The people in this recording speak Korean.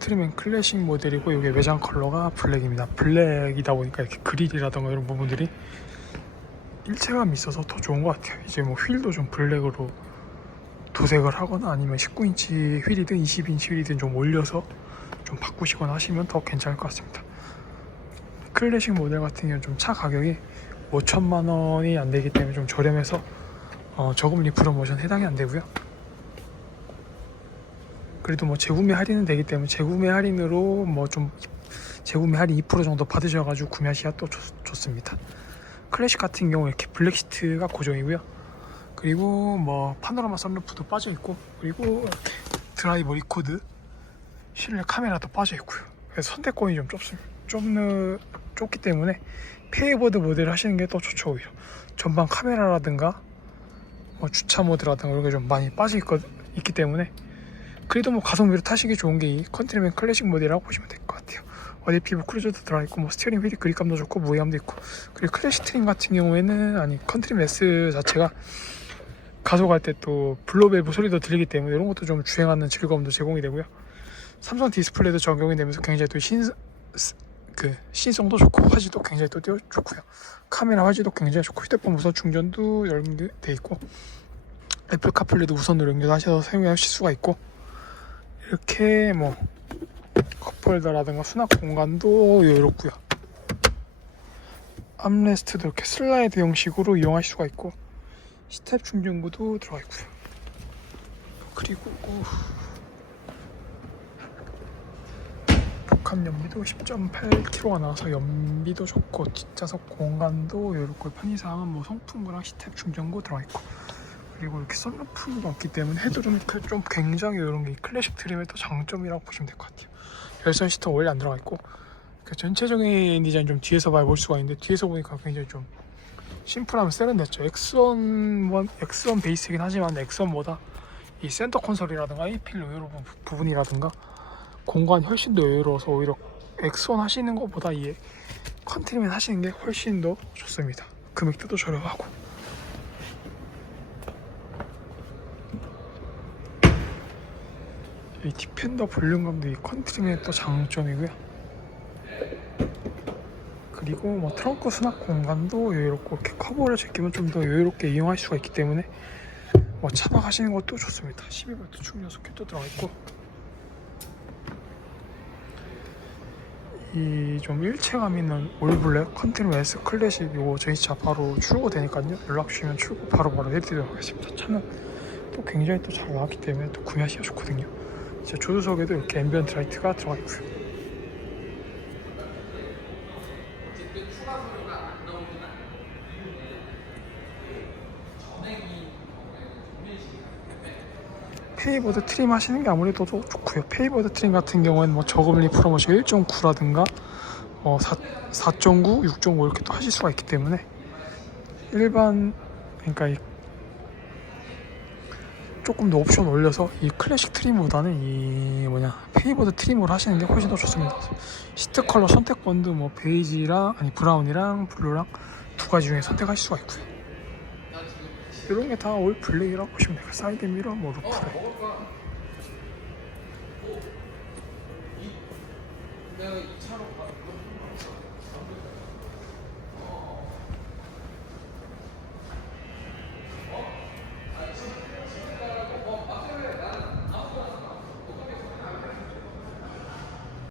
트리맨 클래식 모델이고 이게 외장 컬러가 블랙입니다. 블랙이다 보니까 이렇게 그릴이라던가 이런 부분들이 일체감이 있어서 더 좋은 것 같아요. 이제 뭐 휠도 좀 블랙으로 도색을 하거나 아니면 19인치 휠이든 20인치 휠이든 좀 올려서 좀 바꾸시거나 하시면 더 괜찮을 것 같습니다. 클래식 모델 같은 경우는 좀 차 가격이 5천만 원이 안 되기 때문에 좀 저렴해서 어, 저금리 프로모션 해당이 안 되고요. 그래도 뭐 재구매 할인은 되기 때문에 재구매 할인으로 뭐 좀 재구매 할인 2% 정도 받으셔가지고 구매하시기가 또 좋, 좋습니다. 클래식 같은 경우 이렇게 블랙 시트가 고정이고요. 그리고 뭐 파노라마 선루프도 빠져 있고 그리고 이렇게 드라이버 리코드 실내 카메라도 빠져 있고요. 그래서 선택권이 좀 좁습니다. 좁는 좁기 때문에 페이버드 모델을 하시는 게 더 좋죠 오히려. 전방 카메라라든가 뭐 주차 모드라든가 이런 게 좀 많이 빠져 있기 때문에 그래도 뭐 가성비로 타시기 좋은 게 이 컨트리맨 클래식 모델이라고 보시면 될 것 같아요. 어디 피부 크루저도 들어있고 뭐 스티어링 휠이 그립감도 좋고 무게감도 있고 그리고 클래식 트림 같은 경우에는 아니 컨트리맨 S 자체가 가속할 때 또 블로벨브 소리도 들리기 때문에 이런 것도 좀 주행하는 즐거움도 제공이 되고요. 삼성 디스플레이도 적용이 되면서 굉장히 또 신, 스- 그 신성도 좋고 화질도 굉장히 또 좋고요. 카메라 화질도 굉장히 좋고 휴대폰 무선 충전도 연결돼 있고 애플 카플레이도 무선으로 연결하셔서 사용하실 수가 있고 이렇게 뭐 컵홀더라든가 수납 공간도 여유롭고요. 암레스트도 이렇게 슬라이드 형식으로 이용하실 수가 있고 스텝 충전구도 들어가 있고요. 그리고 복합 연비도 10.8kg가 나와서 연비도 좋고 뒷좌석 공간도 이렇고 편의상은 뭐 송풍구랑 스텝 충전구 들어가 있고 그리고 이렇게 썬루프가 없기 때문에 헤드룸이 그좀 굉장히 이런 게 클래식 트림의 또 장점이라고 보시면 될 것 같아요. 열선 시스템 원래 안 들어가 있고 그 전체적인 디자인 좀 뒤에서 봐볼 수가 있는데 뒤에서 보니까 굉장히 좀 심플하면 세련됐죠. X1 원- X1 베이스이긴 하지만 X1보다 이 센터 콘솔이라든가 여유로운 부- 부분이라든가 공간이 훨씬 더 여유로워서 오히려 X1 하시는 것보다 이 컨트리맨 하시는 게 훨씬 더 좋습니다. 금액도 저렴하고 이 디펜더 볼륨감도 이 컨트리맨의 또 장점이고요. 그리고 뭐 트렁크 수납 공간도 여유롭고 이렇게 커버를 제끼면 좀 더 여유롭게 이용할 수가 있기 때문에 뭐 차박하시는 것도 좋습니다. 12V 충전 소켓도 들어가 있고 이 좀 일체감 있는 올블랙 컨티뉴 S 클래식 이거 저희 차 바로 출고 되니까요. 연락 주시면 출고 바로 바로 해드리도록 하겠습니다. 차는 또 굉장히 또 잘 나왔기 때문에 또 구매하시기가 좋거든요. 이제 조수석에도 이렇게 앰비언트 라이트가 들어가 있고요. 페이버드 트림 하시는 게 아무래도 더 좋고요. 페이버드 트림 같은 경우에는 뭐 저금리 프로모션 1.9라든가 어, 4, 4.9, 6.5 이렇게 또 하실 수가 있기 때문에 일반 그러니까 이 조금 더 옵션 올려서 이 클래식 트림보다는 이 뭐냐 페이버드 트림으로 하시는 게 훨씬 더 좋습니다. 시트 컬러 선택권도 뭐 베이지랑 아니 브라운이랑 블루랑 두 가지 중에 선택하실 수가 있고요. 이런 게 다 올 블랙이라고 보시면 돼요. 사이드 미러, 뭐 루프.